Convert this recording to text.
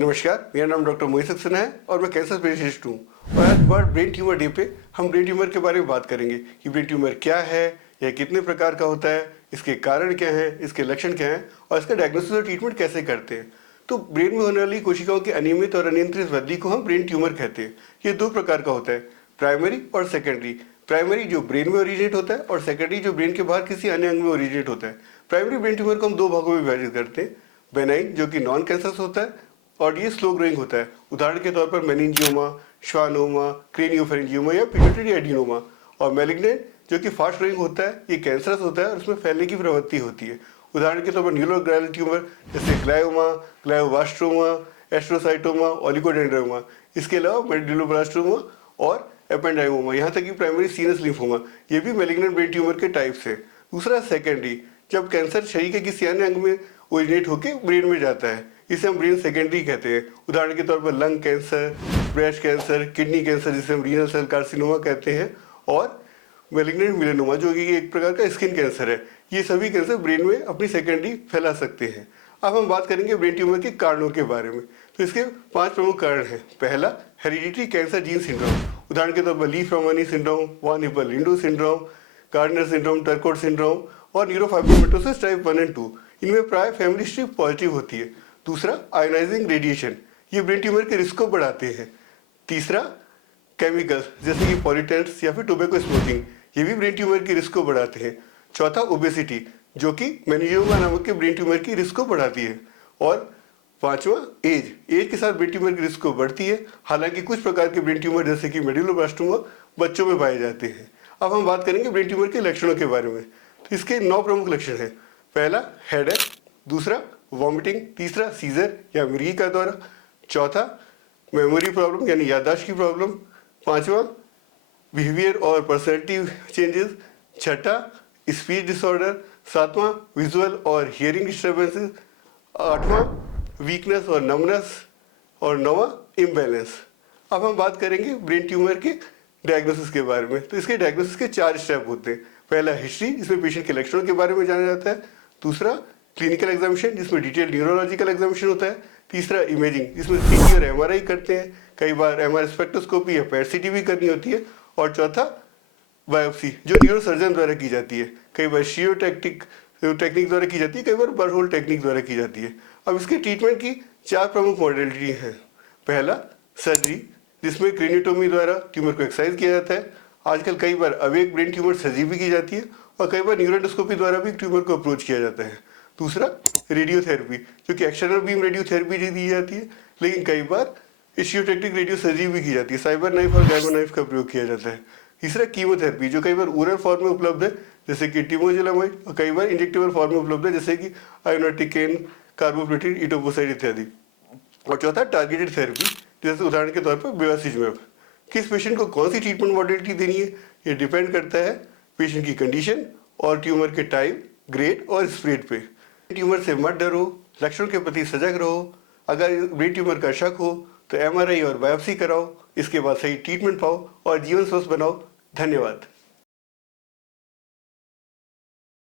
नमस्कार, मेरा नाम डॉक्टर मोहित सक्सेना है और मैं कैंसर स्पेशलिस्ट हूँ। और आज वर्ल्ड ब्रेन ट्यूमर डे पे हम ब्रेन ट्यूमर के बारे में बात करेंगे कि ब्रेन ट्यूमर क्या है, यह कितने प्रकार का होता है, इसके कारण क्या हैं, इसके लक्षण क्या हैं और इसका डायग्नोसिस और ट्रीटमेंट कैसे करते हैं। तो ब्रेन में होने वाली कोशिकाओं की अनियमित और अनियंत्रित वृद्धि को हम ब्रेन ट्यूमर कहते हैं। ये दो प्रकार का होता है, प्राइमरी और सेकेंडरी। प्राइमरी जो ब्रेन में ओरिजिनेट होता है और सेकेंडरी जो ब्रेन के बाहर किसी अन्य अंग में ओरिजिनेट होता है। प्राइमरी ब्रेन ट्यूमर को हम दो भागों में विभाजित करते हैं, बेनाइन जो कि नॉन कैंसरस होता है और ये स्लो ग्रोइंग होता है। उदाहरण के तौर पर मेनिंजियोमा, श्वानोमा, क्रेनियोफेरेंजियोमा या पिट्यूटरी एडिनोमा। और मैलिग्नेंट जो कि फास्ट ग्रोइंग होता है, ये कैंसरस होता है और उसमें फैलने की प्रवृत्ति होती है। उदाहरण के तौर पर न्यूरोग्राइनल ट्यूमर जैसे ग्लायोमा, ग्लायोब्लास्टोमा, एस्ट्रोसाइटोमा, ओलिगोडेंड्रोमा। इसके अलावा मेडुलोब्लास्टोमा और एपेंडाइमोमा, यहाँ तक कि प्राइमरी सीनस लिम्फोमा, ये भी मैलिग्नेंट ब्रेन ट्यूमर के टाइप्स है। दूसरा सेकेंडरी, जब कैंसर शरीर के किसी अन्य अंग में ओरिजिनेट होकर ब्रेन में जाता है, इसे हम ब्रेन सेकेंडरी कहते हैं। उदाहरण के तौर पर lung cancer, breast cancer, kidney cancer जिसे हम रीनल सेल कार्सिनोमा कहते हैं, और मैलिग्नेंट मेलेनोमा जो कि एक प्रकार का स्किन कैंसर है। ये सभी कैंसर ब्रेन में अपनी सेकेंडरी फैला सकते हैं। अब हम बात करेंगे ब्रेन ट्यूमर के कारणों के बारे में। तो इसके 5 प्रमुख कारण हैं। पहला, हेरिडिटरी कैंसर जीन सिंड्रोम। उदाहरण के तौर पर Li Fraumeni syndrome, von Hippel Lindau syndrome, Gardner syndrome, Turcot syndrome और न्यूरोफाइब्रोमेटोसिस टाइप 1 और 2। इनमें प्राय फैमिली हिस्ट्री पॉजिटिव होती है। दूसरा, आयोनाइजिंग रेडिएशन, ये ब्रेन ट्यूमर के रिस्क को बढ़ाते हैं। तीसरा, केमिकल्स जैसे कि पॉल्यूटेंट्स या फिर टोबैको स्मोकिंग, ये भी ब्रेन ट्यूमर की रिस्क को बढ़ाते हैं। चौथा, ओबेसिटी जो कि मेनिंजियोमा नामक के ब्रेन ट्यूमर की रिस्क को बढ़ाती है। और पांचवा, एज के साथ ब्रेन ट्यूमर की रिस्क को बढ़ती है। हालांकि कुछ प्रकार के ब्रेन ट्यूमर जैसे कि मेडुलोब्लास्टोमा बच्चों में पाए जाते हैं। अब हम बात करेंगे ब्रेन ट्यूमर के लक्षणों के बारे में। तो इसके 9 प्रमुख लक्षण हैं। पहला, हेडेक। दूसरा, वॉमिटिंग। तीसरा, सीजर या मिर्गी का दौरा। चौथा, मेमोरी प्रॉब्लम यानी याददाश्त की प्रॉब्लम। पांचवा, बिहेवियर और पर्सनैलिटी चेंजेस। छठा, स्पीच डिसऑर्डर। सातवां, विजुअल और हियरिंग डिस्टर्बेंसेस। आठवां, वीकनेस और नमनेस। और नौवां, इम्बैलेंस। अब हम बात करेंगे ब्रेन ट्यूमर के डायग्नोसिस के बारे में। तो इसके डायग्नोसिस के 4 स्टेप होते हैं। पहला, हिस्ट्री, जिसमें पेशेंट के लक्षणों के बारे में जाना जाता है। दूसरा, क्लिनिकल एग्जामिनेशन, जिसमें डिटेल न्यूरोलॉजिकल एग्जामिनेशन होता है। तीसरा, इमेजिंग, जिसमें सीटी और एमआरआई करते हैं। कई बार एमआरआई स्पेक्ट्रोस्कोपी या पेट सीटी भी करनी होती है। और चौथा, बायोप्सी, जो न्यूरोसर्जन द्वारा की जाती है। कई बार शियो टेक्निक द्वारा की जाती है, कई बार बर्ड होल टेक्निक द्वारा की जाती है। अब इसके ट्रीटमेंट की 4 प्रमुख मॉडलिटी हैं। पहला, सर्जरी, जिसमें क्रेनियोटोमी द्वारा ट्यूमर को एक्साइज किया जाता है। आजकल कई बार अवेक ब्रेन ट्यूमर सर्जरी भी की जाती है और कई बार न्यूरोएंडोस्कोपी द्वारा भी ट्यूमर को अप्रोच किया जाता है। दूसरा, रेडियोथेरेपी, जो कि एक्सटर्नल बीम रेडियोथेरेपी दी जाती है, लेकिन कई बार इशियोटेक्टिक रेडियो सर्जरी भी की जाती है। साइबर नाइफ और गैमा नाइफ का प्रयोग किया जाता है। तीसरा, कीमोथेरेपी, जो कई बार ओरल फॉर्म में उपलब्ध है जैसे कि टिमोजेलामाइड, और कई बार इंजेक्टेबल फॉर्म में उपलब्ध है जैसे कि आयोनोटिकेन, कार्बोप्लाटिन, इटोपोसाइड इत्यादि। और चौथा, टारगेटेड थेरेपी, जैसे उदाहरण के तौर पर बेवासिजुमेब। किस पेशेंट को कौन सी ट्रीटमेंट मॉडलिटी देनी है, ये डिपेंड करता है पेशेंट की कंडीशन और ट्यूमर के टाइप, ग्रेड और स्प्रेड पे। ट्यूमर से मत डरो, लक्षणों के प्रति सजग रहो। अगर ब्रेन ट्यूमर का शक हो तो एमआरआई और बायोप्सी कराओ। इसके बाद सही ट्रीटमेंट पाओ और जीवन स्वस्थ बनाओ। धन्यवाद।